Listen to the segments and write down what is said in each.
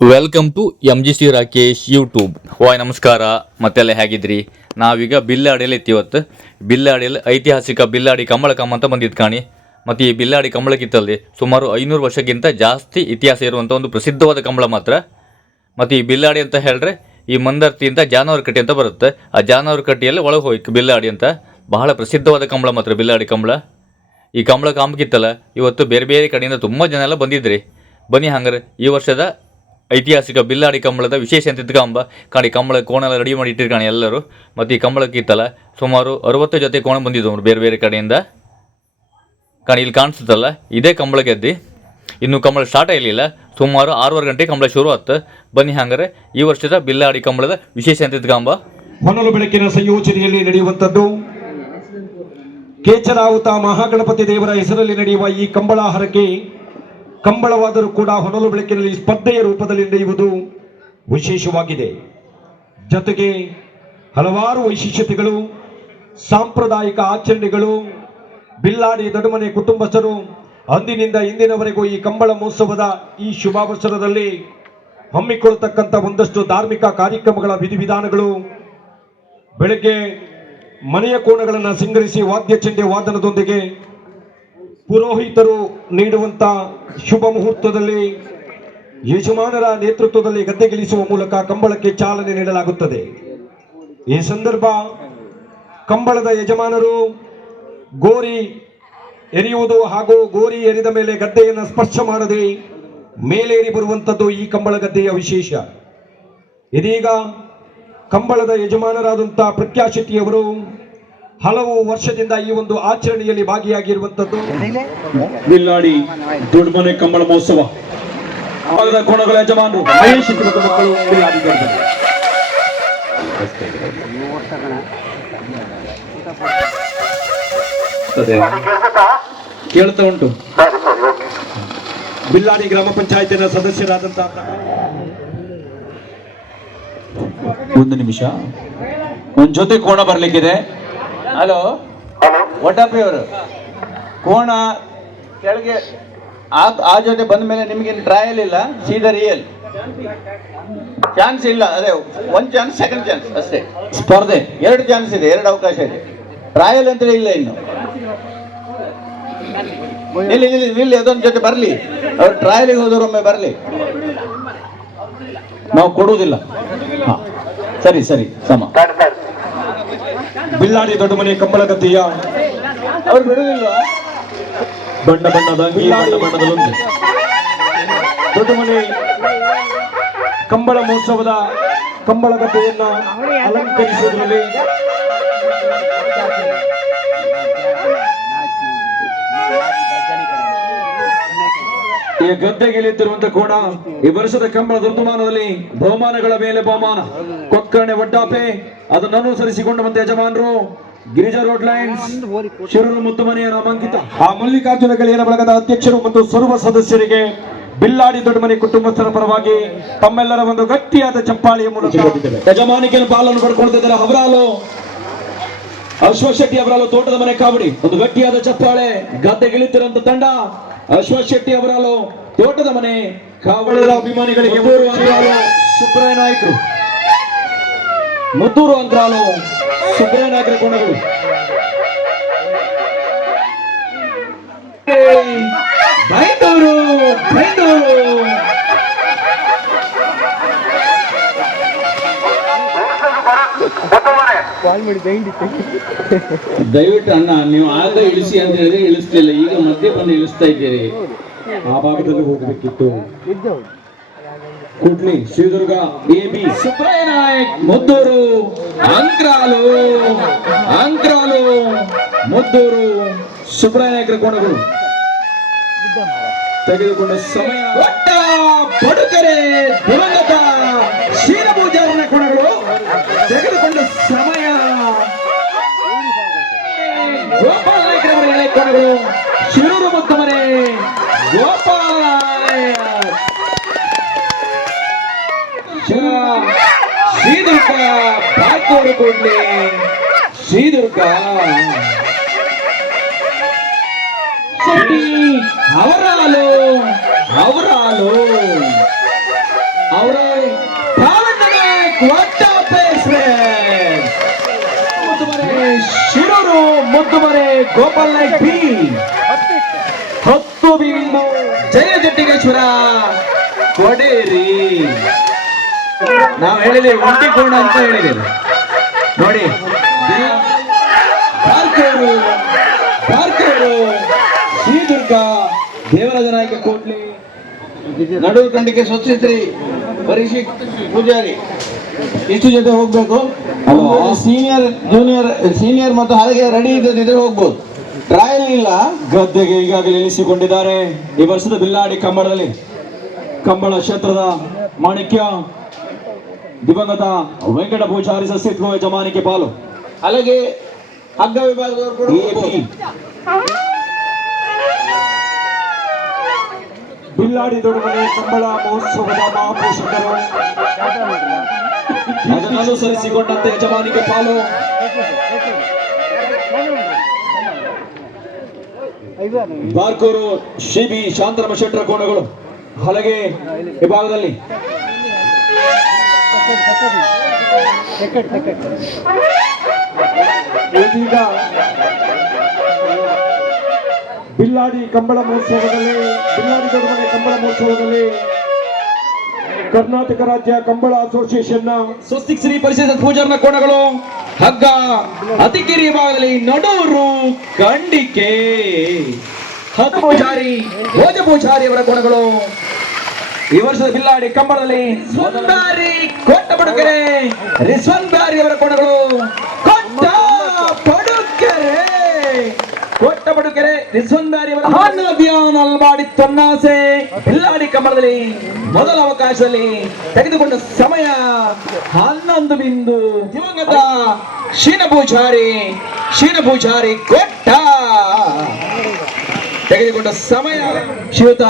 Welcome to M G C Rakesh YouTube. Hi ನಮಸ್ಕಾರ, ಮತ್ತೆಲ್ಲ ಹೇಗಿದ್ರಿ? ನಾವೀಗ ಬಿಲ್ಲಾಡಿಯಲ್ಲಿ ಇತ್ತು. ಬಿಲ್ಲಾಡಿಯಲ್ಲಿ ಐತಿಹಾಸಿಕ ಬಿಲ್ಲಾಡಿ ಕಂಬಳ ಅಂತ ಬಂದಿದ್ದು ಕಾಣಿ. ಮತ್ತು ಈ ಬಿಲ್ಲಾಡಿ ಕಂಬಳಕ್ಕಿತ್ತಲ್ಲಿ ಸುಮಾರು 500 ವರ್ಷಕ್ಕಿಂತ ಜಾಸ್ತಿ ಇತಿಹಾಸ ಇರುವಂಥ ಒಂದು ಪ್ರಸಿದ್ಧವಾದ ಕಂಬಳ ಮಾತ್ರ. ಮತ್ತು ಈ ಬಿಲ್ಲಾಡಿ ಅಂತ ಹೇಳಿದ್ರೆ ಈ ಮಂದರ್ತಿಯಿಂದ ಜಾನವರ ಕಟ್ಟಿ ಅಂತ ಬರುತ್ತೆ. ಆ ಜಾನವರ ಕಟ್ಟಿಯಲ್ಲಿ ಒಳಗೆ ಹೋಯ್ತು ಬಿಲ್ಲಾಡಿ ಅಂತ. ಬಹಳ ಪ್ರಸಿದ್ಧವಾದ ಕಂಬಳ ಮಾತ್ರ ಬಿಲ್ಲಾಡಿ ಕಂಬಳ. ಈ ಕಂಬಳ ಕಾಂಬಕ್ಕಿತ್ತಲ್ಲ ಇವತ್ತು ಬೇರೆ ಬೇರೆ ಕಡೆಯಿಂದ ತುಂಬ ಜನ ಎಲ್ಲ ಬಂದಿದ್ರಿ. ಬನ್ನಿ ಹಂಗಾರೆ ಈ ವರ್ಷದ ಐತಿಹಾಸಿಕ ಬಿಲ್ಲಾಡಿ ಕಂಬಳದ ವಿಶೇಷ ಅಂತ ಇದ್ಕಾಂಬ ಕಾಣಿ. ಕಂಬಳ ಕೋಣೆಲ್ಲ ರೆಡಿ ಮಾಡಿ ಇಟ್ಟಿರ್ಕಾಣಿ ಎಲ್ಲರೂ. ಮತ್ತು ಈ ಕಂಬಳಕ್ಕಿತ್ತಲ್ಲ ಸುಮಾರು 60 ಜೊತೆ ಕೋಣ ಬಂದಿದ್ದವು ಬೇರೆ ಬೇರೆ ಕಡೆಯಿಂದ ಕಾಣಿ. ಇಲ್ಲಿ ಕಾಣಿಸುತ್ತಲ್ಲ ಇದೇ ಕಂಬಳ ಗೆದ್ದಿ. ಇನ್ನು ಕಂಬಳ ಸ್ಟಾರ್ಟ್ ಆಗಲಿಲ್ಲ, ಸುಮಾರು 6:30 ಗಂಟೆ ಕಂಬಳ ಶುರು ಆಯ್ತು. ಬನ್ನಿ ಹಂಗಾರೆ ಈ ವರ್ಷದ ಬಿಲ್ಲಾಡಿ ಕಂಬಳದ ವಿಶೇಷ ಅಂತ ಇದ್ಕಾಂಬ. ಹೊನಲು ಬೆಳಕಿನ ಸಂಯೋಜನೆಯಲ್ಲಿ ನಡೆಯುವಂಥದ್ದು ಕೇಚರಾಹುತ ಮಹಾಗಣಪತಿ ದೇವರ ಹೆಸರಲ್ಲಿ ನಡೆಯುವ ಈ ಕಂಬಳ ಹರಕೆ ಕಂಬಳವಾದರೂ ಕೂಡ ಹೊನಲು ಬೆಳಕಿನಲ್ಲಿ ಸ್ಪರ್ಧೆಯ ರೂಪದಲ್ಲಿ ನಡೆಯುವುದು ವಿಶೇಷವಾಗಿದೆ. ಜೊತೆಗೆ ಹಲವಾರು ವೈಶಿಷ್ಟ್ಯತೆಗಳು, ಸಾಂಪ್ರದಾಯಿಕ ಆಚರಣೆಗಳು, ಬಿಲ್ಲಾಡಿ ದೊಡ್ಡಮನೆ ಕುಟುಂಬಸ್ಥರು ಅಂದಿನಿಂದ ಇಂದಿನವರೆಗೂ ಈ ಕಂಬಳ ಮಹೋತ್ಸವದ ಈ ಶುಭಾವಸರದಲ್ಲಿ ಹಮ್ಮಿಕೊಳ್ಳತಕ್ಕಂಥ ಒಂದಷ್ಟು ಧಾರ್ಮಿಕ ಕಾರ್ಯಕ್ರಮಗಳ ವಿಧಿವಿಧಾನಗಳು, ಬೆಳಗ್ಗೆ ಮನೆಯ ಕೋಣಗಳನ್ನು ಸಿಂಗರಿಸಿ ವಾದ್ಯ ಚೆಂಡೆ ವಾದನದೊಂದಿಗೆ ಪುರೋಹಿತರು ನೀಡುವಂಥ ಶುಭ ಮುಹೂರ್ತದಲ್ಲಿ ಯಜಮಾನರ ನೇತೃತ್ವದಲ್ಲಿ ಗದ್ದೆಗಿಳಿಸುವ ಮೂಲಕ ಕಂಬಳಕ್ಕೆ ಚಾಲನೆ ನೀಡಲಾಗುತ್ತದೆ. ಈ ಸಂದರ್ಭ ಕಂಬಳದ ಯಜಮಾನರು ಗೋರಿ ಎರೆಯುವುದು ಹಾಗೂ ಗೋರಿ ಎರಿದ ಮೇಲೆ ಗದ್ದೆಯನ್ನು ಸ್ಪರ್ಶ ಮಾಡದೆ ಮೇಲೇರಿ ಬರುವಂಥದ್ದು ಈ ಕಂಬಳ ಗದ್ದೆಯ ವಿಶೇಷ. ಇದೀಗ ಕಂಬಳದ ಯಜಮಾನರಾದಂಥ ಪ್ರಖ್ಯಾ ಶೆಟ್ಟಿಯವರು ಹಲವು ವರ್ಷದಿಂದ ಈ ಒಂದು ಆಚರಣೆಯಲ್ಲಿ ಭಾಗಿಯಾಗಿರುವಂತದ್ದು. ಬಿಲ್ಲಾಡಿ ದೊಡ್ಡಮನೆ ಕಂಬಳ ಮಹೋತ್ಸವ ಕೋಣಗಳ ಯಜಮಾನರು ಮಹೇಶ್ ಮಕ್ಕಳು ಬಿಲ್ಲಾಡಿ ಕೇಳ್ತಾ ಉಂಟು. ಬಿಲ್ಲಾಡಿ ಗ್ರಾಮ ಪಂಚಾಯತಿನ ಸದಸ್ಯರಾದಂತಹ ಒಂದು ನಿಮಿಷ, ಒಂದ್ ಜೊತೆ ಕೋಣ ಬರ್ಲಿಕ್ಕಿದೆ. ಹಲೋ ಒಡ್ಡಪ್ಪಯ್ಯವರು, ಕೋಣ ಕೆಳಗೆ ಆ ಜೊತೆ ಬಂದ ಮೇಲೆ ನಿಮ್ಗೆ ಟ್ರಯಲ್ ಇಲ್ಲ, ಸೀದಾ ರಿಯಲ್ ಚಾನ್ಸ್ ಇಲ್ಲ. ಅದೇ ಒಂದ್ ಚಾನ್ಸ್, ಸೆಕೆಂಡ್ ಚಾನ್ಸ್ ಅಷ್ಟೇ. ಸ್ಪರ್ಧೆ 2 ಚಾನ್ಸ್ ಇದೆ, 2 ಅವಕಾಶ ಇದೆ. ಟ್ರಯಲ್ ಅಂತೇಳಿ ಇಲ್ಲ ಇನ್ನು. ಇಲ್ಲಿ ಅದೊಂದು ಜೊತೆ ಬರ್ಲಿ, ಅವ್ರು ಟ್ರಯಲಿಗೆ ಹೋದವರೊಮ್ಮೆ ಬರ್ಲಿ, ನಾವು ಕೊಡುವುದಿಲ್ಲ. ಸರಿ ಸರಿ ಸಮ. ಬಿಲ್ಲಾಡಿ ದೊಡ್ಡಮನೆ ಕಂಬಳ ಗದ್ದೆಯ ಅವ್ರು ಬಿಡುವುದಿಲ್ಲ. ಬಣ್ಣ ಬಣ್ಣದ ಬಣ್ಣದಲ್ಲಿ ದೊಡ್ಡಮನೆ ಕಂಬಳ ಮಹೋತ್ಸವದ ಕಂಬಳ ಗದ್ದೆಯನ್ನ ಅಲಂಕರಿಸುವುದರಲ್ಲಿ ಈ ಗದ್ದೆಗೆ ಇಳಿತಿರುವಂತಹ ಕೋಣ ಈ ವರ್ಷದ ಕಂಬಳ ಋತುಮಾನದಲ್ಲಿ ಬಹುಮಾನಗಳ ಮೇಲೆ ಬಹುಮಾನ ಕೊಕ್ಕರ್ಣೆ ವಡ್ಡಾಪೆ ಅದನ್ನು ಅನುಸರಿಸಿಕೊಂಡು ಬಂದ ಯಜಮಾನರು ಗಿರಿಜಾ ರೋಡ್ ಲೈನ್ಸ್ ಶಿರೂರು ಮುತ್ತುಮನೆಯ ನಾಮಾಂಕಿತ ಆ ಮಲ್ಲಿಕಾರ್ಜುನ ಗೆಳೆಯರ ಬಳಗದ ಅಧ್ಯಕ್ಷರು ಮತ್ತು ಸರ್ವ ಸದಸ್ಯರಿಗೆ ಬಿಲ್ಲಾಡಿ ದೊಡ್ಡಮನೆ ಕುಟುಂಬಸ್ಥರ ಪರವಾಗಿ ತಮ್ಮೆಲ್ಲರ ಒಂದು ಗಟ್ಟಿಯಾದ ಚಪ್ಪಾಳಿಯ ಮೂಲಕ ಯಜಮಾನಿಕೆ ಪಾಲನ್ನು ಪಡ್ಕೊಳ್ತಿದ್ದಾರೆ. ಅವರಾಲು ಅಶ್ವಥ್ ಶೆಟ್ಟಿ ಅವರಾಲು ತೋಟದ ಮನೆ ಕಾವಡಿ ಒಂದು ಗಟ್ಟಿಯಾದ ಚಪ್ಪಾಳೆ. ಗದ್ದೆಗಿಳಿತಿರುವಂತ ತಂಡ ಅಶ್ವಥ್ ಶೆಟ್ಟಿ ಅವರಾಲು ತೋಟದ ಮನೆ ಕಾವಡಿಯ ಅಭಿಮಾನಿಗಳಿಗೆ ಸುಬ್ರಾಯ ನಾಯ್ಕರು, ಮುತ್ತೂರು ಅಂತ್ರಾಲು ಸುಬ್ರಾಯ ನಾಯ್ಕರ ಕೋಣಗಳು. ದಯವಿಟ್ಟು ಅಣ್ಣ, ನೀವು ಆಗ ಇಳಿಸಿ ಅಂತ ಹೇಳಿದ್ರೆ ಇಳಿಸ್ಲಿಲ್ಲ, ಈಗ ಮಧ್ಯೆ ಬಂದು ಇಳಿಸ್ತಾ ಇದ್ದೀರಿ. ಆ ಭಾಗದಲ್ಲಿ ಹೋಗಬೇಕಿತ್ತು. ಕುಟ್ಲಿ ಶ್ರೀದುರ್ಗ ಎಬಿ ಸುಬ್ರಾಯ ನಾಯ್ಕ್ ಮುದ್ದೂರು ಅಂಕ್ರಾಲು ಮುದ್ದೂರು ಸುಬ್ರಾಯ ನಾಯ್ಕರ ಕೋಣಗಳು ತೆಗೆದುಕೊಂಡ ಸಮಯ. ಪಡುಕರೆ ದಿವಂಗತ ಶ್ರೀರಪೂಜಾರನ ಕೋಣಗಳು ತೆಗೆದುಕೊಂಡ ಸಮಯ. ಗೋಪಾಲ ನಾಯ್ಕರ ಕೋಣಗಳು ಶಿರೂರು ಮುತ್ತಮನೆ ಗೋಪಾಲ ಶ್ರೀದುರ್ಗ ಬಾಕೋಡು ಕೊಡ್ಲಿ ಶ್ರೀದುರ್ಗ ಅವರಾಲು ವಡ್ಡಾಪೆ ಎಕ್ಸ್‌ಪ್ರೆಸ್. ಮುದ್ದುಮನೆ ಶಿರೂರು, ಮುದ್ದುಮನೆ ಗೋಪಾಲ್ ನಾಯ್ಕ್ ಬಿ 10 ಬಿಂದು ಜಯ ಜಟ್ಟಿಗೇಶ್ವರ ಕೊಡೇರಿ. ನಾವು ಹೇಳಿದ್ದೇವೆ ಒಂಟಿ ಕೋಣ ಅಂತ ಹೇಳಿದ್ದೇವೆ ನೋಡಿ. ಭಾರ್ಗವರು, ಶ್ರೀದುರ್ಗ, ದೇವರಾಜನಾಯಕ ಕೋಟ್ಲಿ, ನಡುವೆ ಕಂಡಿಗೆ ಸ್ವಚ್ಛತ್ರಿ ಪರೀಕ್ಷಿಕ್ ಪೂಜಾರಿ ಇಷ್ಟು ಜೊತೆ ಹೋಗ್ಬೇಕು. ಸೀನಿಯರ್ ಜೂನಿಯರ್ ಸೀನಿಯರ್ ಮತ್ತು ಹಾಗೆ ರೆಡಿ ಇದ್ದಿದ್ರೆ ಹೋಗ್ಬೋದು. ಟ್ರಯಲ್ ಇಲ್ಲ. ಗದ್ದೆಗೆ ಈಗಾಗಲೇ ಇಳಿಸಿಕೊಂಡಿದ್ದಾರೆ. ಈ ವರ್ಷದ ಬಿಲ್ಲಾಡಿ ಕಂಬಳದಲ್ಲಿ ಕಂಬಳ ಕ್ಷೇತ್ರದ ಮಾಣಿಕ್ಯ ದಿವಂಗತ ವೆಂಕಟ ಪೂಜಾರಿ ಸಸ್ಯತ್ವ ಯಜಮಾನಿಕೆ ಪಾಲು. అలాగే ಹಗ್ಗ ವಿಭಾಗದವರು ಕೂಡ ಹೋಗ್ಬೋದು. ಬಿಲ್ಲಾಡಿ ದೊಡ್ಡಮನೆ ಕಂಬಳ ಮಹೋತ್ಸವದ ಮಹಾಪೋಷಕರು ಅದನ್ನು ಅನುಸರಿಸಿಕೊಂಡಂತೆ ಯಜಮಾನಿಗೆ ಪಾಲು. ಬಾರ್ಕೂರು ಶ್ರೀ ಬಿ ಶಾಂತರಾಮ ಶೆಟ್ಟರ ಕೋಣಗಳು ಹಲಗೆ ವಿಭಾಗದಲ್ಲಿ ಇದೀಗ ಬಿಲ್ಲಾಡಿ ಕಂಬಳ ಮಹೋತ್ಸವದಲ್ಲಿ, ಬಿಲ್ಲಾಡಿ ದೊಡ್ಡಮನೆ ಕಂಬಳ ಮಹೋತ್ಸವದಲ್ಲಿ ಕರ್ನಾಟಕ ರಾಜ್ಯ ಕಂಬಳ ಅಸೋಸಿಯೇಷನ್ ಸ್ವಸ್ತಿಕ್ ಶ್ರೀ ಪರಿಷತ್ ಪೂಜಾರ್ನ ಕೋಣಗಳು ಹಗ್ಗ ಅತಿಕಿರಿ ವಿಭಾಗದಲ್ಲಿ ನಡೂರು ಕಂಡಿಕೆ ಹತ್ತು ಪೂಜಾರಿ ಭೋಜ ಪೂಜಾರಿ ಅವರ ಕೋಣಗಳು. ಈ ವರ್ಷದ ಬಿಲ್ಲಾಡಿ ಕಂಬಳದಲ್ಲಿ ಸುಂದಾರಿ ಕೊಟ್ಟ ಪಡುಕೆರೆ ರಿಸ್ವನ್ ಬ್ಯಾರಿ ಅವರ ಕೋಣಗಳು. ಕೊಟ್ಟ ಪಡುಕೆರೆ ರಿಸ್ವನ್ ಬ್ಯಾರಿ ಅವರ ಅಭಿಯಾನ ಅಲ್ಮಾಡಿ ತೊನ್ನಾಸೆ ಬಿಲ್ಲಾಡಿ ಕಂಬಳದಲ್ಲಿ ಮೊದಲ ಅವಕಾಶದಲ್ಲಿ ತೆಗೆದುಕೊಂಡ ಸಮಯ 11 ಬಿಂದು. ದಿವಂಗತ ಶೀನಪೂಜಾರಿ ಕೊಟ್ಟ ತೆಗೆದುಕೊಂಡ ಸಮಯ. ಶ್ರೀಯುತ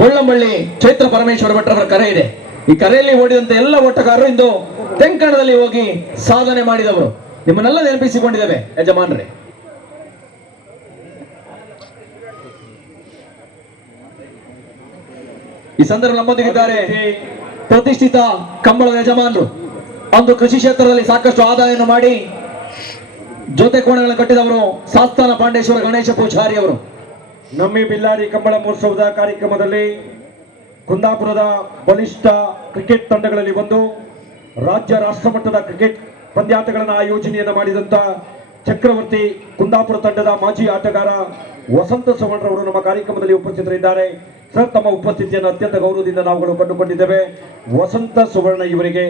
ಬೊಳ್ಳಮಳ್ಳಿ ಚೈತ್ರ ಪರಮೇಶ್ವರ ಭಟ್ರವರ ಕರೆ ಇದೆ. ಈ ಕರೆಯಲ್ಲಿ ಓಡಿದಂತ ಎಲ್ಲ ಓಟಗಾರರು ಇಂದು ತೆಂಕಣದಲ್ಲಿ ಹೋಗಿ ಸಾಧನೆ ಮಾಡಿದವರು. ನಿಮ್ಮನ್ನೆಲ್ಲ ನೆನಪಿಸಿಕೊಂಡಿದ್ದೇವೆ ಯಜಮಾನ್ರೆ. ಈ ಸಂದರ್ಭ ನಮ್ಮೊಂದಿಗಿದ್ದಾರೆ ಪ್ರತಿಷ್ಠಿತ ಕಂಬಳದ ಯಜಮಾನರು. ಅಂದು ಕೃಷಿ ಕ್ಷೇತ್ರದಲ್ಲಿ ಸಾಕಷ್ಟು ಆದಾಯವನ್ನು ಮಾಡಿ ಜೊತೆ ಕೋಣಗಳನ್ನು ಕಟ್ಟಿದವರು ಸಾಸ್ತಾನ ಪಾಂಡೇಶ್ವರ ಗಣೇಶ ಪೂಜಾರಿ ಅವರು. ನಮ್ಮ ಬಿಲ್ಲಾಡಿ ಕಂಬಳ ಮಹೋತ್ಸವದ ಕಾರ್ಯಕ್ರಮದಲ್ಲಿ ಕುಂದಾಪುರದ ಬಲಿಷ್ಠ ಕ್ರಿಕೆಟ್ ತಂಡಗಳಲ್ಲಿ ಒಂದು ರಾಜ್ಯ ರಾಷ್ಟ್ರಮಟ್ಟದ ಕ್ರಿಕೆಟ್ ಪಂದ್ಯಾಟಗಳನ್ನು ಆಯೋಜನೆಯನ್ನು ಮಾಡಿದಂತ ಚಕ್ರವರ್ತಿ ಕುಂದಾಪುರ ತಂಡದ ಮಾಜಿ ಆಟಗಾರ ವಸಂತ ಸವಣ್ರವರು ನಮ್ಮ ಕಾರ್ಯಕ್ರಮದಲ್ಲಿ ಉಪಸ್ಥಿತರಿದ್ದಾರೆ. ಸರ್, ತಮ್ಮ ಉಪಸ್ಥಿತಿಯನ್ನು ಅತ್ಯಂತ ಗೌರವದಿಂದ ನಾವುಗಳು ಕಂಡುಕೊಂಡಿದ್ದೇವೆ. ವಸಂತ ಸುವರ್ಣ ಇವರಿಗೆ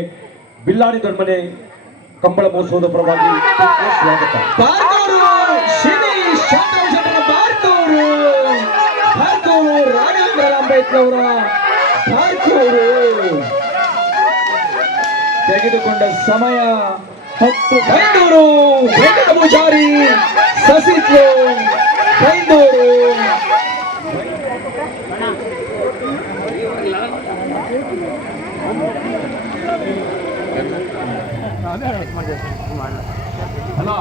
ಬಿಲ್ಲಾಡಿ ದೊಡ್ಡಮನೆ ಕಂಬಳ ಮಹೋತ್ಸವದ ಪರವಾಗಿ ಸ್ವಾಗತ. ರಾಘವೇಂದ್ರ ಅಂಬೇಡ್ಕರ್ ಅವರ ತೆಗೆದುಕೊಂಡ ಸಮಯ 10. ಬೈಂದೂರು ವೆಂಕಟ ಪೂಜಾರಿ ಸಸಿತ್ವ ಬೈಂದೂರು. ಹಲೋ,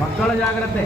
ಮಕ್ಕಳ ಜಾಗ್ರತೆ.